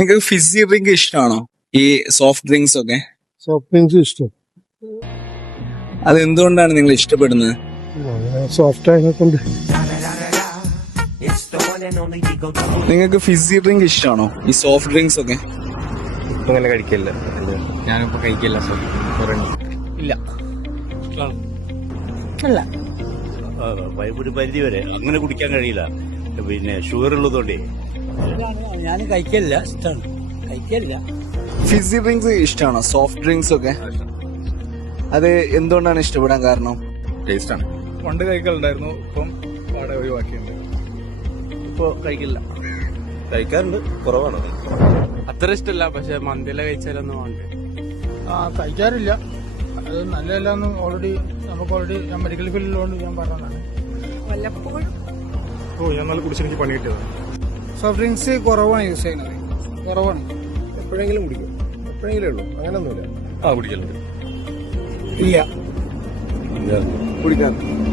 നിങ്ങൾക്ക് fizzy drink ഇഷ്ടമാണോ? ഈ സോഫ്റ്റ് ഡ്രിങ്ക്സ് ഒക്കെ സോഫ്റ്റ് ഡ്രിങ്ക്സ് ഇഷ്ടം. അത് എന്തുകൊണ്ടാണ് നിങ്ങൾ ഇഷ്ടപ്പെടുന്നത്? സോഫ്റ്റ് ആയതുകൊണ്ട്. നിങ്ങൾക്ക് ഫിസി ഡ്രിങ്ക് ഇഷ്ടമാണോ? ഈ സോഫ്റ്റ് ഡ്രിങ്ക്സ് ഒക്കെ അങ്ങനെ കഴിക്കില്ല. ഞാനിപ്പോ കഴിക്കില്ല. ഇല്ല. ഒരു പരിധി വരെ അങ്ങനെ കുടിക്കാൻ കഴിയില്ല. പിന്നെ ഷുഗർ ഉള്ളതുകൊണ്ടേ ഞാൻ കഴിക്കില്ല. ഇഷ്ടമാണ്, കഴിക്കില്ല. ഫിസി ഡ്രിങ്ക്സ് ഇഷ്ടമാണോ? സോഫ്റ്റ് ഡ്രിങ്ക്സ് ഒക്കെ അത് എന്തുകൊണ്ടാണ് ഇഷ്ടപ്പെടാൻ കാരണം? ടേസ്റ്റ് ആണ്. പണ്ട് കഴിക്കലുണ്ടായിരുന്നു, ഇപ്പം പാടെ ഒഴിവാക്കിയുണ്ട്. ഇപ്പൊ കഴിക്കില്ല. കഴിക്കാറുണ്ട്, കുറവാണ്. അത്ര ഇഷ്ടമല്ല, പക്ഷെ മന്തിയിലെ കഴിച്ചാലൊന്നും വേണ്ട. കഴിക്കാറില്ല. അത് നല്ലതല്ലാന്ന് നമുക്ക് ഞാൻ മെഡിക്കൽ ഫീൽഡിലുകൊണ്ട് ഞാൻ പറഞ്ഞതാണ്. ഞാൻ നല്ല കുടിച്ചെനിക്ക് പണി കിട്ടിയത്. സോഫ്റ്റ് ഡ്രിങ്ക്സ് കുറവാണ് യൂസ് ചെയ്യുന്നത്, കുറവാണ്. എപ്പോഴെങ്കിലും കുടിക്കും, എപ്പോഴെങ്കിലും ഉള്ളൂ, അങ്ങനൊന്നുമില്ല. കുടിക്കലുണ്ട്. ഇല്ല.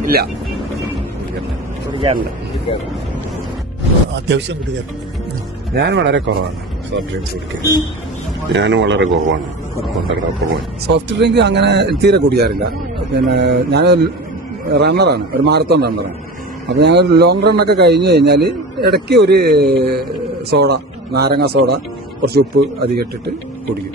ഇല്ല. കുടിക്കാറുണ്ട്. അത്യാവശ്യം കുടിക്കാറുണ്ട്. ഞാൻ വളരെ കുറവാണ് സോഫ്റ്റ് ഡ്രിങ്ക്സ് കുടിക്കുന്നത്. ഞാൻ വളരെ കുറവാണ്. സോഫ്റ്റ് ഡ്രിങ്ക് അങ്ങനെ തീരെ കുടിക്കാറില്ല. പിന്നെ ഞാൻ റണ്ണറാണ്, ഒരു മാരത്തോൺ റണ്ണറാണ്. അപ്പോൾ ഞങ്ങൾ ലോങ് റണ്ണൊക്കെ കഴിഞ്ഞ് കഴിഞ്ഞാൽ ഇടയ്ക്ക് ഒരു സോഡ, നാരങ്ങ സോഡ, കുറച്ച് ഉപ്പ് അധികം ഇട്ടിട്ട് കുടിക്കും.